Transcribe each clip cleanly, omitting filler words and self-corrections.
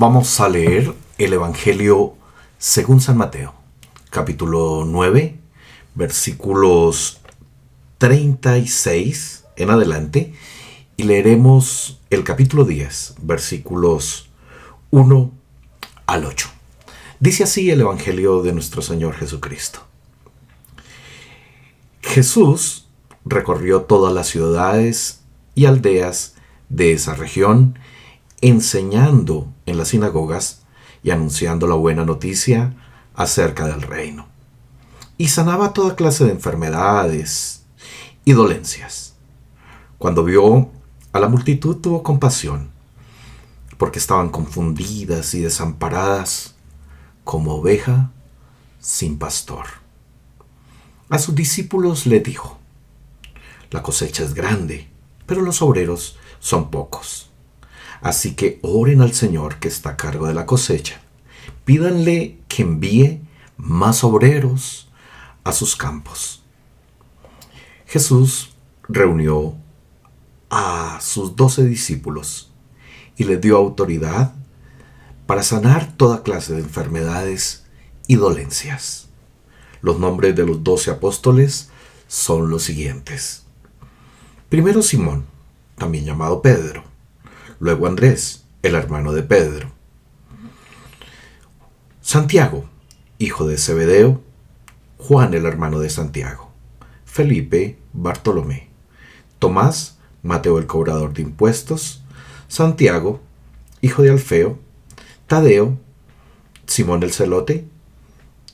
Vamos a leer el Evangelio según San Mateo, capítulo 9, versículos 36 en adelante, y leeremos el capítulo 10, versículos 1 al 8. Dice así el Evangelio de nuestro Señor Jesucristo. Jesús recorrió todas las ciudades y aldeas de esa región, enseñando en las sinagogas y anunciando la buena noticia acerca del reino. Y sanaba toda clase de enfermedades y dolencias. Cuando vio a la multitud, tuvo compasión, porque estaban confundidas y desamparadas como oveja sin pastor. A sus discípulos le dijo: la cosecha es grande, pero los obreros son pocos. Así que oren al Señor que está a cargo de la cosecha. Pídanle que envíe más obreros a sus campos. Jesús reunió a sus 12 discípulos y les dio autoridad para sanar toda clase de enfermedades y dolencias. Los nombres de los 12 apóstoles son los siguientes. Primero Simón, también llamado Pedro. Luego Andrés, el hermano de Pedro. Santiago, hijo de Zebedeo. Juan, el hermano de Santiago. Felipe, Bartolomé. Tomás, Mateo el cobrador de impuestos. Santiago, hijo de Alfeo. Tadeo, Simón el celote.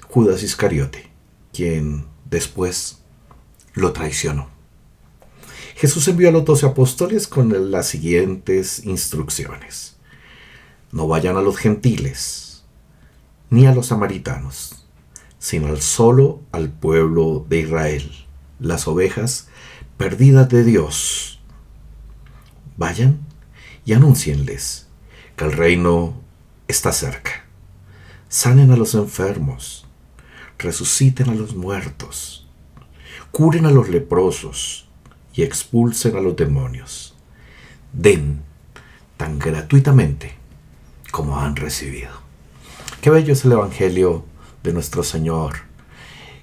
Judas Iscariote, quien después lo traicionó. Jesús envió a los 12 apóstoles con las siguientes instrucciones. No vayan a los gentiles, ni a los samaritanos, sino solo al pueblo de Israel, las ovejas perdidas de Dios. Vayan y anúncienles que el reino está cerca. Sanen a los enfermos, resuciten a los muertos, curen a los leprosos y expulsen a los demonios. Den tan gratuitamente como han recibido. Qué bello es el Evangelio de nuestro Señor.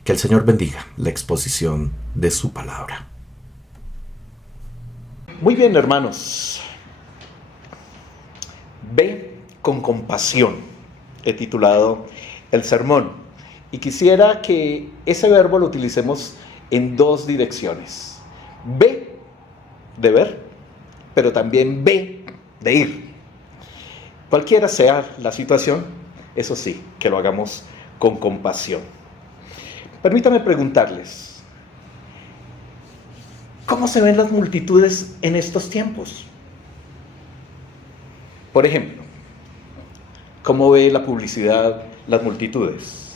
Que el Señor bendiga la exposición de su palabra. Muy bien, hermanos. Ve con compasión. He titulado el sermón. Y quisiera que ese verbo lo utilicemos en dos direcciones. Ve de ver, pero también ve de ir. Cualquiera sea la situación, eso sí, que lo hagamos con compasión. Permítame preguntarles, ¿cómo se ven las multitudes en estos tiempos? Por ejemplo, ¿cómo ve la publicidad las multitudes?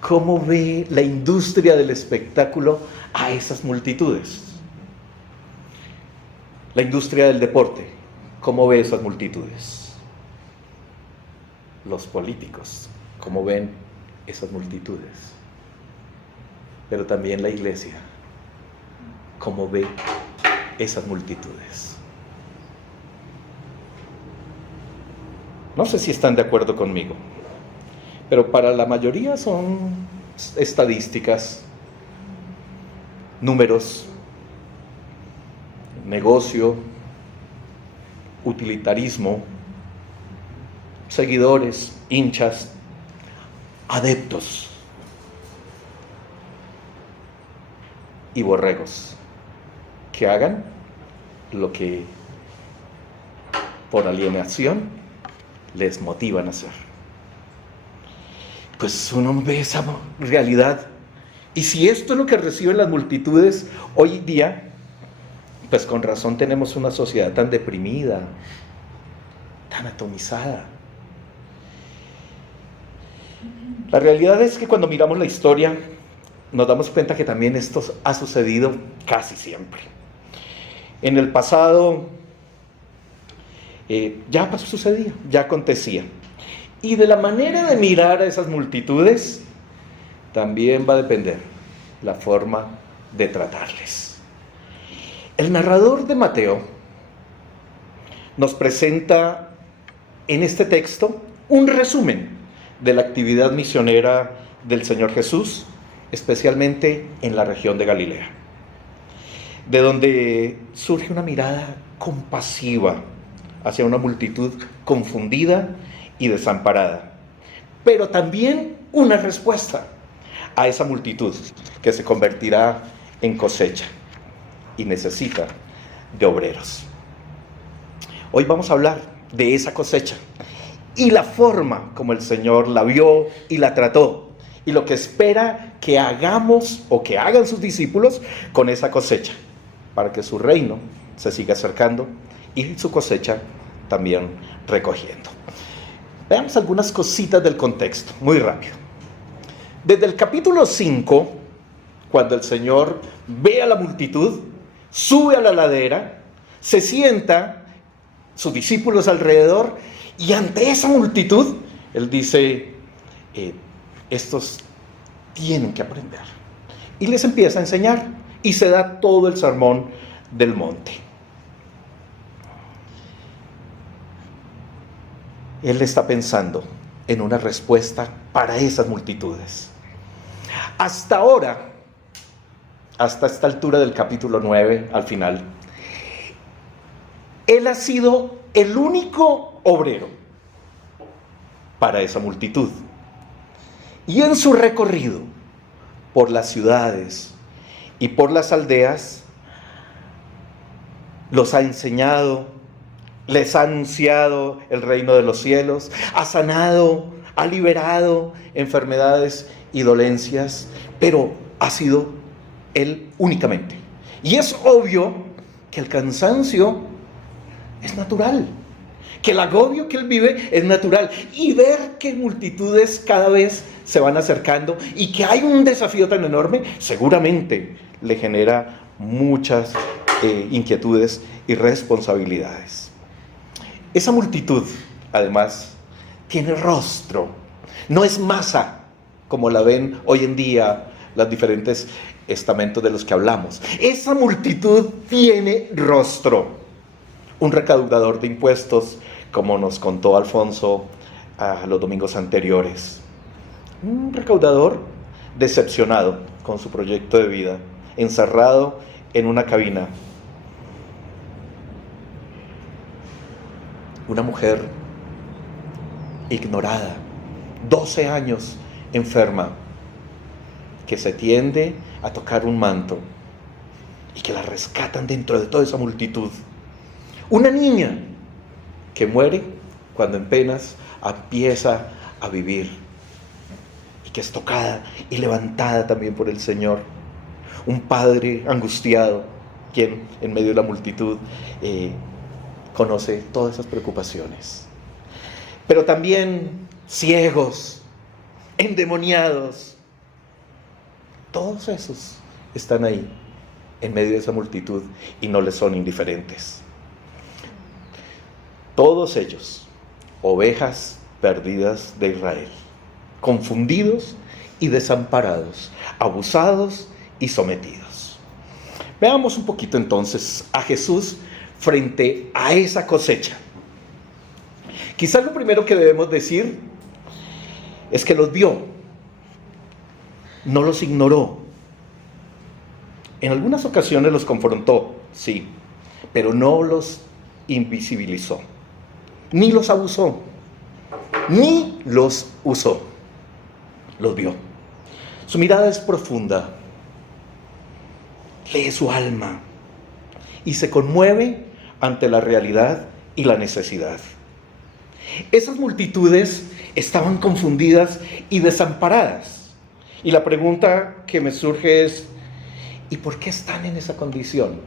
¿Cómo ve la industria del espectáculo a esas multitudes? La industria del deporte, ¿cómo ve esas multitudes? Los políticos, ¿cómo ven esas multitudes? Pero también la iglesia, ¿cómo ve esas multitudes? No sé si están de acuerdo conmigo, pero para la mayoría son estadísticas, números, negocio, utilitarismo, seguidores, hinchas, adeptos y borregos que hagan lo que por alienación les motivan a hacer. Pues uno ve esa realidad. Y si esto es lo que reciben las multitudes hoy día, pues con razón tenemos una sociedad tan deprimida, tan atomizada. La realidad es que cuando miramos la historia, nos damos cuenta que también esto ha sucedido casi siempre. En el pasado ya sucedía, ya acontecía. Y de la manera de mirar a esas multitudes, también va a depender la forma de tratarles. El narrador de Mateo nos presenta en este texto un resumen de la actividad misionera del Señor Jesús, especialmente en la región de Galilea, de donde surge una mirada compasiva hacia una multitud confundida y desamparada, pero también una respuesta a esa multitud que se convertirá en cosecha y necesita de obreros. Hoy vamos a hablar de esa cosecha y la forma como el Señor la vio y la trató, y lo que espera que hagamos o que hagan sus discípulos con esa cosecha, para que su reino se siga acercando y su cosecha también recogiendo. Veamos algunas cositas del contexto, muy rápido. Desde el capítulo 5, cuando el Señor ve a la multitud, sube a la ladera, se sienta, sus discípulos alrededor, y ante esa multitud, Él dice, estos tienen que aprender. Y les empieza a enseñar, y se da todo el sermón del monte. Él está pensando en una respuesta para esas multitudes. Hasta ahora, hasta esta altura del capítulo 9, al final, Él ha sido el único obrero para esa multitud. Y en su recorrido por las ciudades y por las aldeas, los ha enseñado, les ha anunciado el reino de los cielos, ha sanado, ha liberado enfermedades y dolencias, pero ha sido Él únicamente. Y es obvio que el cansancio es natural, que el agobio que Él vive es natural, y ver que multitudes cada vez se van acercando y que hay un desafío tan enorme, seguramente le genera muchas inquietudes y responsabilidades. Esa multitud, además, tiene rostro, no es masa como la ven hoy en día los diferentes estamentos de los que hablamos. Esa multitud tiene rostro. Un recaudador de impuestos, como nos contó Alfonso a los domingos anteriores. Un recaudador decepcionado con su proyecto de vida, encerrado en una cabina. Una mujer ignorada, 12 años enferma, que se tiende a tocar un manto y que la rescatan dentro de toda esa multitud. Una niña que muere cuando apenas empieza a vivir y que es tocada y levantada también por el Señor. Un padre angustiado, quien en medio de la multitud conoce todas esas preocupaciones. Pero también ciegos, endemoniados, todos esos están ahí en medio de esa multitud y no les son indiferentes. Todos ellos, ovejas perdidas de Israel, confundidos y desamparados, abusados y sometidos. Veamos un poquito entonces a Jesús frente a esa cosecha. Quizás lo primero que debemos decir es que los vio, no los ignoró. En algunas ocasiones los confrontó, sí, pero no los invisibilizó, ni los abusó, ni los usó. Los vio. Su mirada es profunda, lee su alma y se conmueve ante la realidad y la necesidad. Esas multitudes estaban confundidas y desamparadas. Y la pregunta que me surge es, ¿y por qué están en esa condición?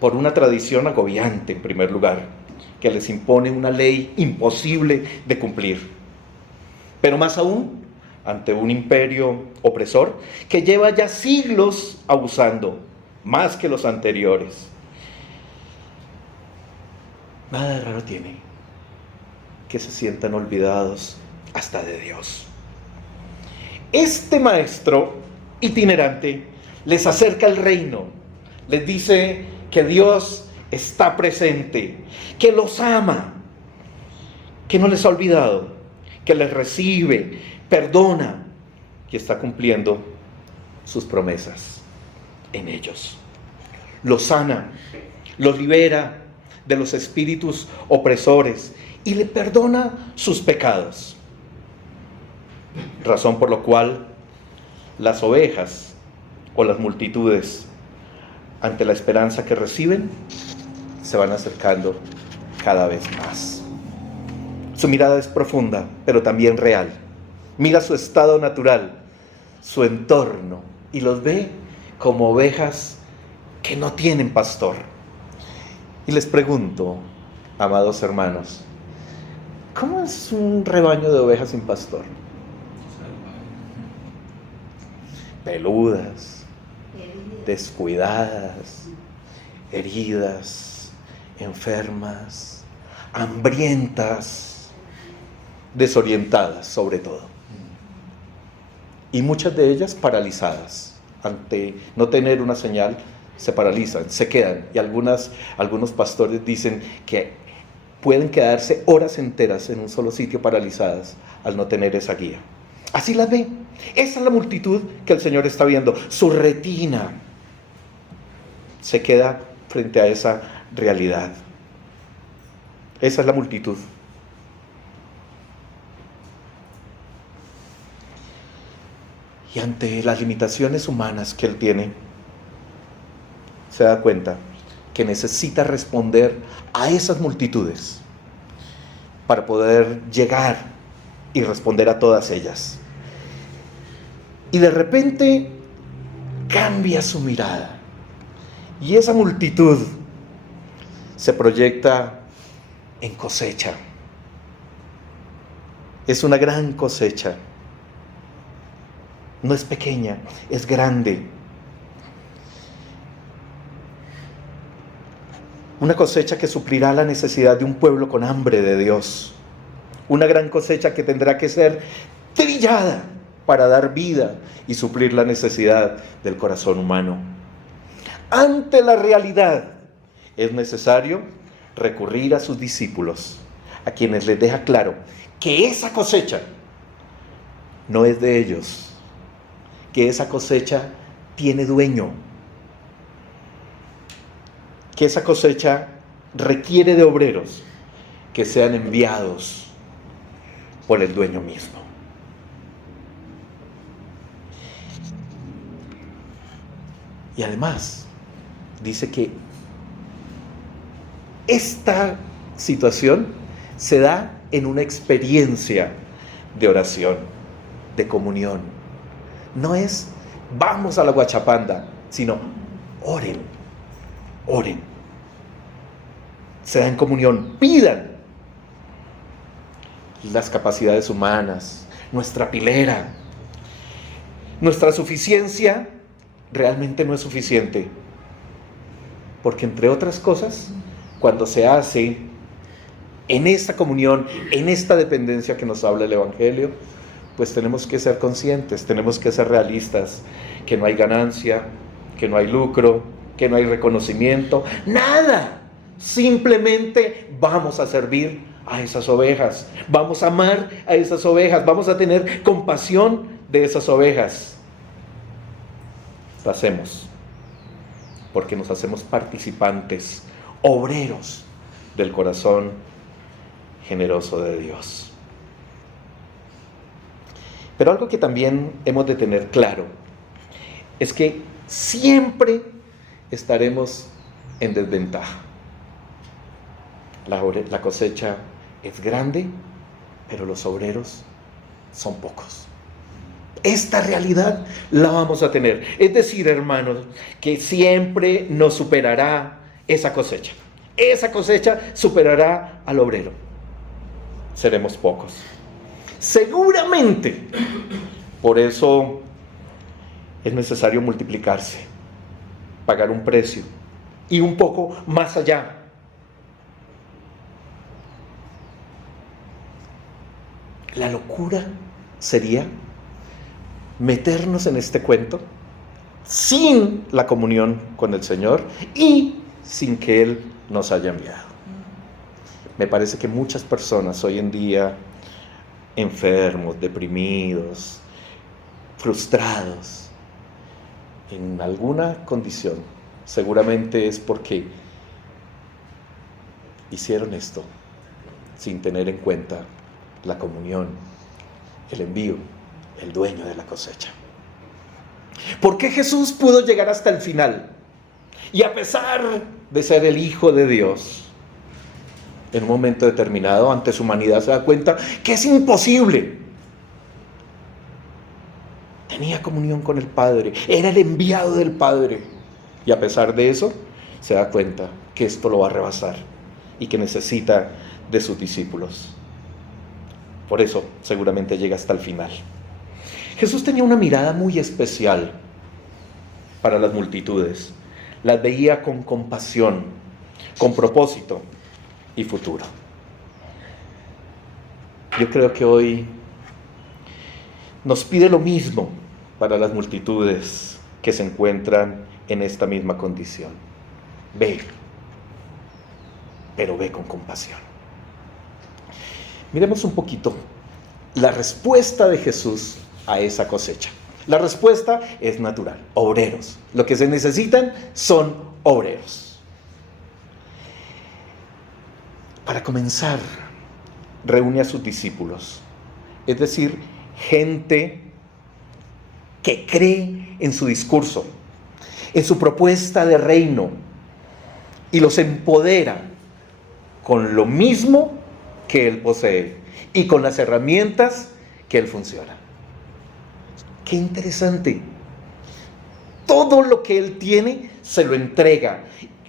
Por una tradición agobiante, en primer lugar, que les impone una ley imposible de cumplir. Pero más aún, ante un imperio opresor que lleva ya siglos abusando, más que los anteriores. Nada de raro tiene que se sientan olvidados hasta de Dios. Este maestro itinerante les acerca el reino, les dice que Dios está presente, que los ama, que no les ha olvidado, que les recibe, perdona y está cumpliendo sus promesas en ellos. Los sana, los libera de los espíritus opresores y le perdona sus pecados. Razón por la cual las ovejas o las multitudes, ante la esperanza que reciben, se van acercando cada vez más. Su mirada es profunda, pero también real. Mira su estado natural, su entorno, y los ve como ovejas que no tienen pastor. Y les pregunto, amados hermanos, ¿cómo es un rebaño de ovejas sin pastor? Peludas, descuidadas, heridas, enfermas, hambrientas, desorientadas sobre todo. Y muchas de ellas paralizadas. Ante no tener una señal, se paralizan, se quedan. Y algunos pastores dicen que pueden quedarse horas enteras en un solo sitio paralizadas al no tener esa guía. Así las ve. Esa es la multitud que el Señor está viendo. Su retina se queda frente a esa realidad. Esa es la multitud. Y ante las limitaciones humanas que Él tiene, se da cuenta que necesita responder a esas multitudes para poder llegar y responder a todas ellas. Y de repente cambia su mirada. Y esa multitud se proyecta en cosecha. Es una gran cosecha. No es pequeña, es grande. Una cosecha que suplirá la necesidad de un pueblo con hambre de Dios. Una gran cosecha que tendrá que ser trillada para dar vida y suplir la necesidad del corazón humano. Ante la realidad, es necesario recurrir a sus discípulos, a quienes les deja claro que esa cosecha no es de ellos, que esa cosecha tiene dueño, que esa cosecha requiere de obreros que sean enviados por el dueño mismo. Y además, dice que esta situación se da en una experiencia de oración, de comunión. No es vamos a la guachapanda, sino oren, oren. Se da en comunión, pidan. Las capacidades humanas, nuestra pilera, nuestra suficiencia realmente no es suficiente. Porque entre otras cosas, cuando se hace en esta comunión, en esta dependencia que nos habla el Evangelio, pues tenemos que ser conscientes, tenemos que ser realistas, que no hay ganancia, que no hay lucro, que no hay reconocimiento, nada. Simplemente vamos a servir a esas ovejas, vamos a amar a esas ovejas, vamos a tener compasión de esas ovejas. Lo hacemos porque nos hacemos participantes, obreros del corazón generoso de Dios. Pero algo que también hemos de tener claro es que siempre estaremos en desventaja. La cosecha es grande, pero los obreros son pocos. Esta realidad la vamos a tener. Es decir, hermanos, que siempre nos superará esa cosecha. Esa cosecha superará al obrero. Seremos pocos. Seguramente. Por eso es necesario multiplicarse, pagar un precio y un poco más allá. La locura sería meternos en este cuento sin la comunión con el Señor y sin que Él nos haya enviado. Me parece que muchas personas hoy en día, enfermos, deprimidos, frustrados, en alguna condición, seguramente es porque hicieron esto sin tener en cuenta la comunión, el envío, el dueño de la cosecha. ¿Por qué Jesús pudo llegar hasta el final? Y a pesar de ser el Hijo de Dios, en un momento determinado, ante su humanidad, se da cuenta que es imposible. Tenía comunión con el Padre, era el enviado del Padre. Y a pesar de eso, se da cuenta que esto lo va a rebasar y que necesita de sus discípulos. Por eso, seguramente llega hasta el final. Jesús tenía una mirada muy especial para las multitudes. Las veía con compasión, con propósito y futuro. Yo creo que hoy nos pide lo mismo para las multitudes que se encuentran en esta misma condición. Ve, pero ve con compasión. Miremos un poquito la respuesta de Jesús a esa cosecha. La respuesta es natural, obreros. Lo que se necesitan son obreros. Para comenzar, reúne a sus discípulos, es decir, gente que cree en su discurso, en su propuesta de reino, y los empodera con lo mismo que Él posee y con las herramientas que Él funciona. ¡Qué interesante! Todo lo que Él tiene se lo entrega,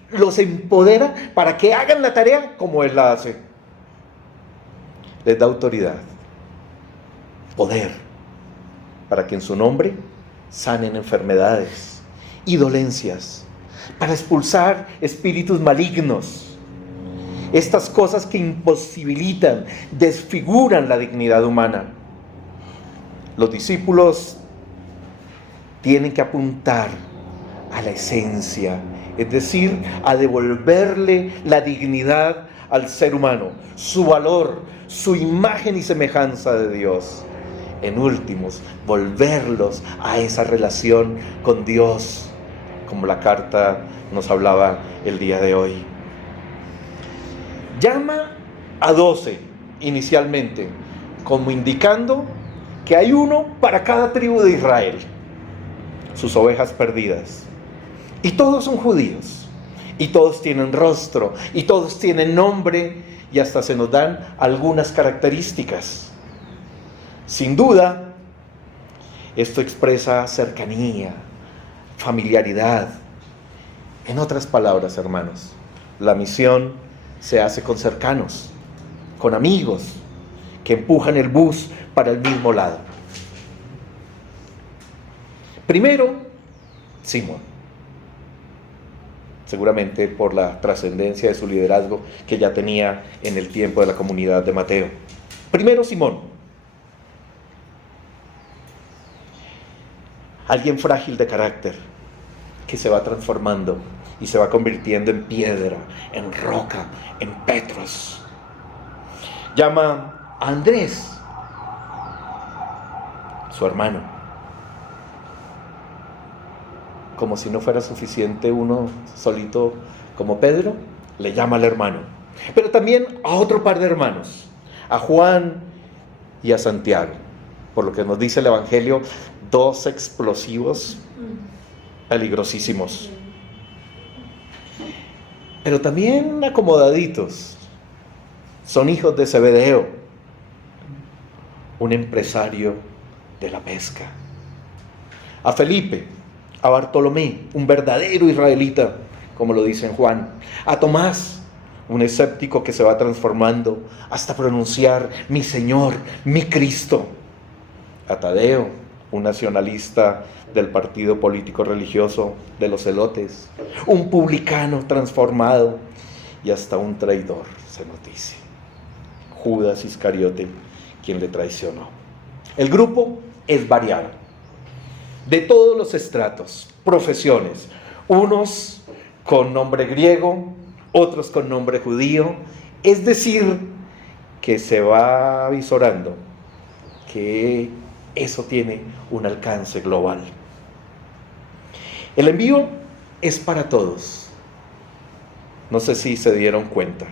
los empodera para que hagan la tarea como Él la hace. Les da autoridad, poder, para que en su nombre sanen enfermedades y dolencias, para expulsar espíritus malignos, estas cosas que imposibilitan, desfiguran la dignidad humana. Los discípulos tienen que apuntar a la esencia, es decir, a devolverle la dignidad al ser humano, su valor, su imagen y semejanza de Dios. En últimos, volverlos a esa relación con Dios, como la carta nos hablaba el día de hoy. Llama a 12 inicialmente, como indicando que hay uno para cada tribu de Israel, sus ovejas perdidas. Y todos son judíos, y todos tienen rostro, y todos tienen nombre, y hasta se nos dan algunas características. Sin duda, esto expresa cercanía, familiaridad. En otras palabras, hermanos, la misión se hace con cercanos, con amigos, que empujan el bus para el mismo lado. Primero, Simón, seguramente por la trascendencia de su liderazgo que ya tenía en el tiempo de la comunidad de Mateo. Primero, Simón, alguien frágil de carácter, que se va transformando y se va convirtiendo en piedra, en roca, en Petros. Llama a Andrés, su hermano. Como si no fuera suficiente uno solito como Pedro, le llama al hermano. Pero también a otro par de hermanos, a Juan y a Santiago. Por lo que nos dice el Evangelio, 2 explosivos peligrosísimos. Pero también acomodaditos. Son hijos de Zebedeo, un empresario de la pesca. A Felipe, a Bartolomé, un verdadero israelita, como lo dice en Juan. A Tomás, un escéptico que se va transformando hasta pronunciar mi Señor, mi Cristo. A Tadeo, un nacionalista del partido político religioso de los celotes, un publicano transformado, y hasta un traidor, se nos dice, Judas Iscariote, quien le traicionó. El grupo es variado, de todos los estratos, profesiones, unos con nombre griego, otros con nombre judío. Es decir, que se va avisorando que eso tiene un alcance global. El envío es para todos. No sé si se dieron cuenta.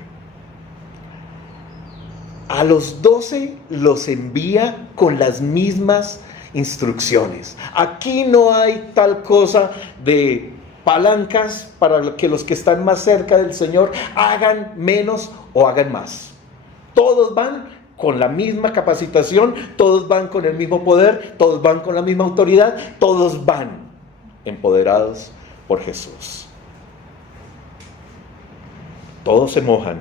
A los 12 los envía con las mismas instrucciones. Aquí no hay tal cosa de palancas para que los que están más cerca del Señor hagan menos o hagan más. Todos van con la misma capacitación, todos van con el mismo poder, todos van con la misma autoridad, todos van empoderados por Jesús. Todos se mojan,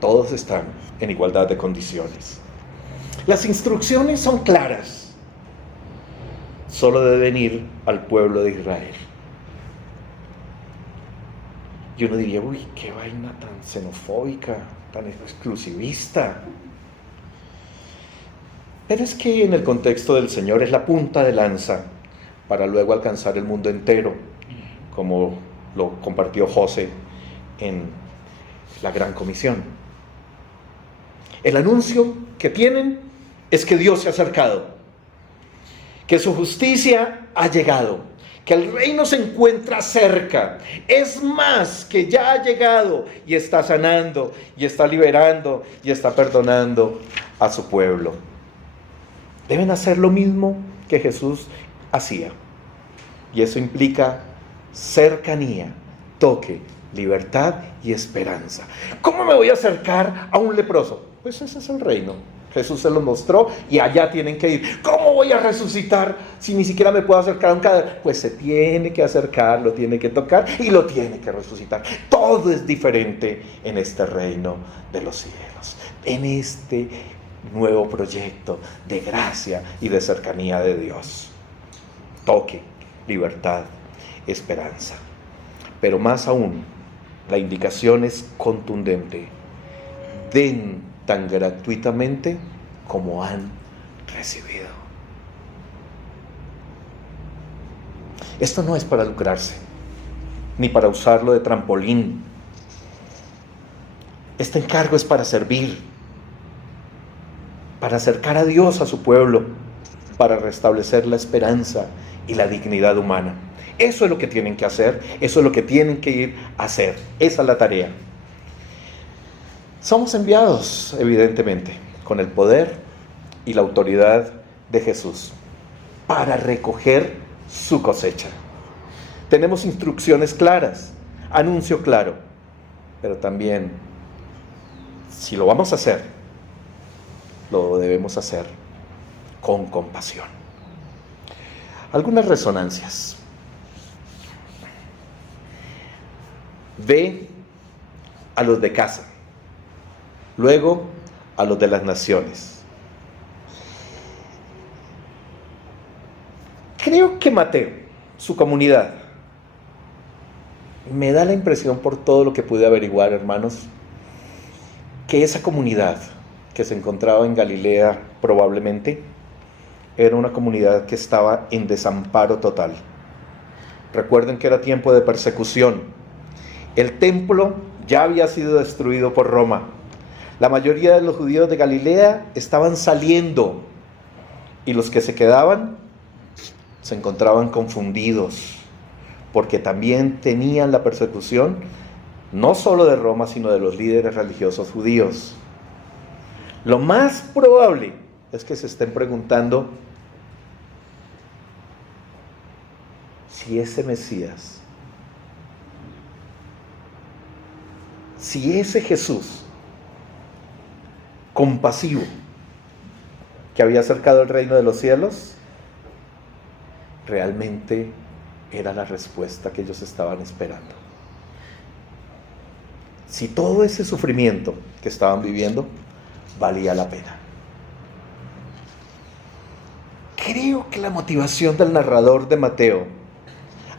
todos están en igualdad de condiciones. Las instrucciones son claras. Solo deben ir al pueblo de Israel. Y uno diría, uy, qué vaina tan xenofóbica, tan exclusivista. Pero es que en el contexto del Señor es la punta de lanza para luego alcanzar el mundo entero, como lo compartió José en la Gran Comisión. El anuncio que tienen es que Dios se ha acercado, que su justicia ha llegado, que el reino se encuentra cerca. Es más, que ya ha llegado y está sanando, y está liberando, y está perdonando a su pueblo. Deben hacer lo mismo que Jesús hacía. Y eso implica cercanía, toque, libertad y esperanza. ¿Cómo me voy a acercar a un leproso? Pues ese es el reino. Jesús se lo mostró y allá tienen que ir. ¿Cómo voy a resucitar si ni siquiera me puedo acercar a un cadáver? Pues se tiene que acercar, lo tiene que tocar y lo tiene que resucitar. Todo es diferente en este reino de los cielos, en este nuevo proyecto de gracia y de cercanía de Dios. Toque, libertad, esperanza. Pero más aún, la indicación es contundente. Den tan gratuitamente como han recibido. Esto no es para lucrarse, ni para usarlo de trampolín. Este encargo es para servir, para acercar a Dios a su pueblo, para restablecer la esperanza y la dignidad humana. Eso es lo que tienen que hacer, eso es lo que tienen que ir a hacer. Esa es la tarea. Somos enviados, evidentemente, con el poder y la autoridad de Jesús para recoger su cosecha. Tenemos instrucciones claras, anuncio claro, pero también, si lo vamos a hacer, lo debemos hacer con compasión. Algunas resonancias. Ve a los de casa, luego a los de las naciones. Creo que Mateo, su comunidad, me da la impresión por todo lo que pude averiguar, hermanos, que esa comunidad que se encontraba en Galilea probablemente era una comunidad que estaba en desamparo total. Recuerden que era tiempo de persecución. El templo ya había sido destruido por Roma. La mayoría de los judíos de Galilea estaban saliendo y los que se quedaban se encontraban confundidos porque también tenían la persecución no solo de Roma, sino de los líderes religiosos judíos. Lo más probable es que se estén preguntando si ese Mesías, si ese Jesús compasivo que había acercado el reino de los cielos, realmente era la respuesta que ellos estaban esperando. Si todo ese sufrimiento que estaban viviendo valía la pena. Creo que la motivación del narrador de Mateo,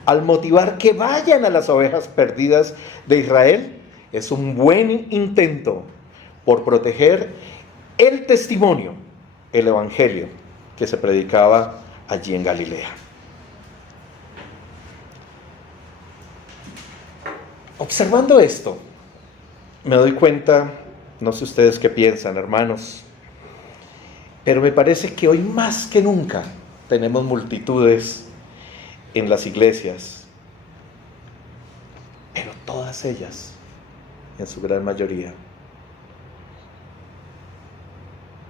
al motivar que vayan a las ovejas perdidas de Israel, es un buen intento por proteger el testimonio, el evangelio que se predicaba allí en Galilea. Observando esto, me doy cuenta, no sé ustedes qué piensan, hermanos, pero me parece que hoy más que nunca tenemos multitudes en las iglesias, pero todas ellas, en su gran mayoría,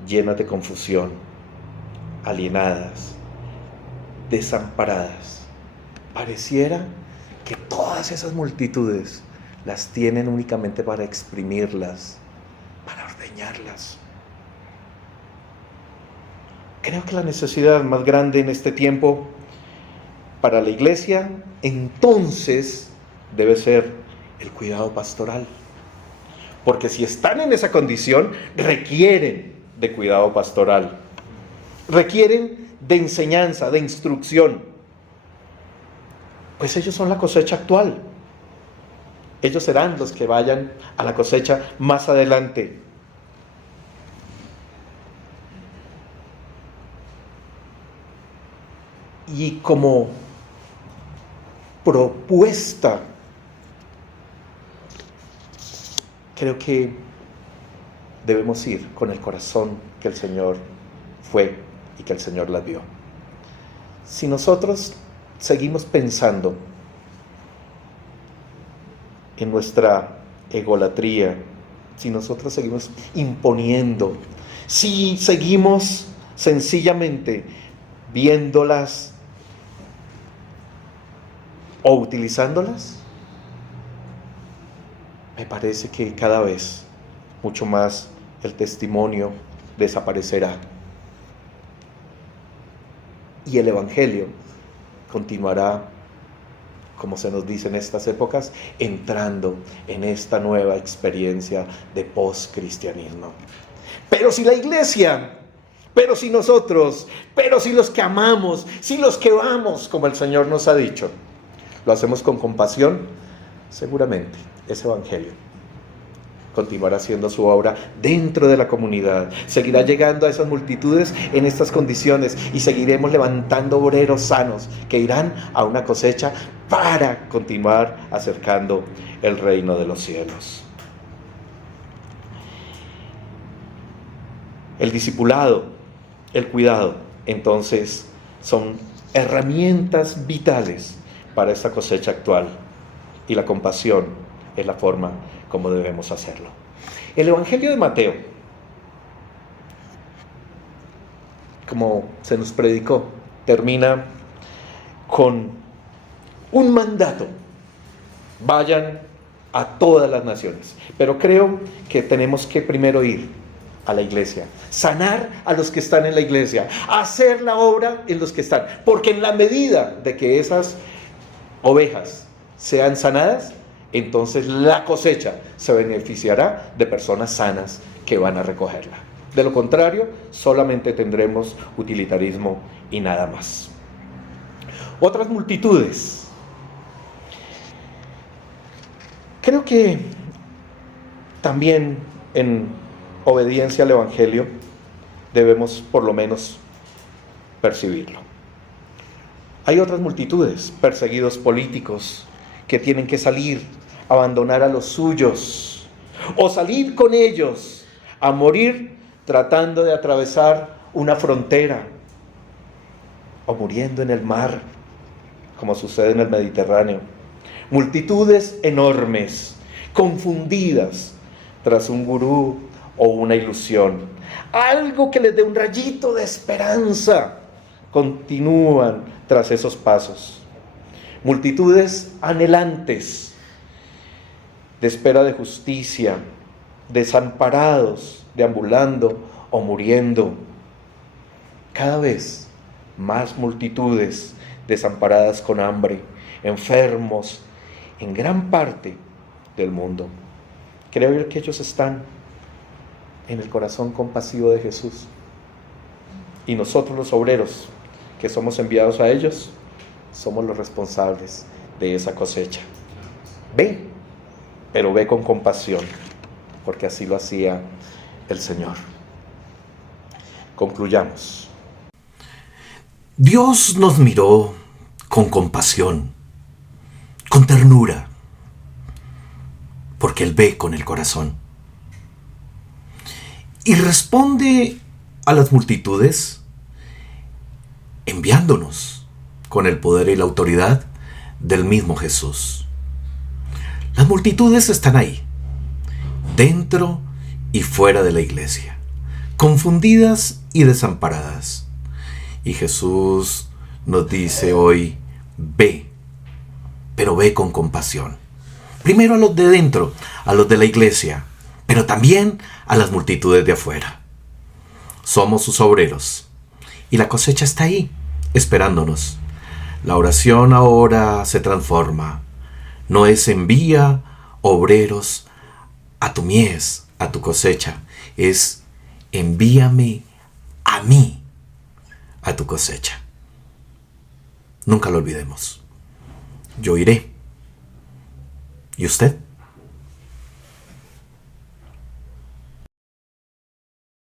llenas de confusión, alienadas, desamparadas. Pareciera que todas esas multitudes las tienen únicamente para exprimirlas, para ordeñarlas. Creo que la necesidad más grande en este tiempo para la iglesia, entonces, debe ser el cuidado pastoral. Porque si están en esa condición, requieren de cuidado pastoral. Requieren de enseñanza, de instrucción. Pues ellos son la cosecha actual. Ellos serán los que vayan a la cosecha más adelante. Y como propuesta, creo que debemos ir con el corazón que el Señor fue y que el Señor las vio. Si nosotros seguimos pensando en nuestra egolatría, si nosotros seguimos imponiendo, si seguimos sencillamente viéndolas o utilizándolas, me parece que cada vez mucho más el testimonio desaparecerá y el evangelio continuará, como se nos dice en estas épocas, entrando en esta nueva experiencia de post-cristianismo. Pero si la iglesia, pero si nosotros, pero si los que amamos, si los que vamos, como el Señor nos ha dicho, lo hacemos con compasión, seguramente ese evangelio continuará haciendo su obra dentro de la comunidad, seguirá llegando a esas multitudes en estas condiciones y seguiremos levantando obreros sanos que irán a una cosecha para continuar acercando el reino de los cielos. El discipulado, el cuidado, entonces, son herramientas vitales para esta cosecha actual, y la compasión es la forma como debemos hacerlo. El Evangelio de Mateo, como se nos predicó, termina con un mandato: vayan a todas las naciones. Pero creo que tenemos que primero ir a la iglesia, sanar a los que están en la iglesia, hacer la obra en los que están, porque en la medida de que esas ovejas sean sanadas, entonces la cosecha se beneficiará de personas sanas que van a recogerla. De lo contrario, solamente tendremos utilitarismo y nada más. Otras multitudes. Creo que también en obediencia al Evangelio debemos por lo menos percibirlo. Hay otras multitudes, perseguidos políticos, que tienen que salir, abandonar a los suyos, o salir con ellos a morir tratando de atravesar una frontera, o muriendo en el mar, como sucede en el Mediterráneo. Multitudes enormes, confundidas tras un gurú o una ilusión, algo que les dé un rayito de esperanza, continúan tras esos pasos. Multitudes anhelantes, de espera de justicia, desamparados, deambulando o muriendo. Cada vez más multitudes desamparadas con hambre, enfermos, en gran parte del mundo. Creo que ellos están en el corazón compasivo de Jesús. Y nosotros los obreros que somos enviados a ellos, somos los responsables de esa cosecha. Ve, pero ve con compasión, porque así lo hacía el Señor. Concluyamos. Dios nos miró con compasión, con ternura. porque Él ve con el corazón. Y responde a las multitudes enviándonos con el poder y la autoridad del mismo Jesús. Las multitudes están ahí, dentro y fuera de la iglesia, confundidas y desamparadas. Y Jesús nos dice hoy, ve, pero ve con compasión. Primero a los de dentro, a los de la iglesia, pero también a las multitudes de afuera. Somos sus obreros y la cosecha está ahí, esperándonos. La oración ahora se transforma. No es envía obreros a tu mies, a tu cosecha. Es envíame a mí, a tu cosecha. Nunca lo olvidemos. Yo iré. ¿Y usted?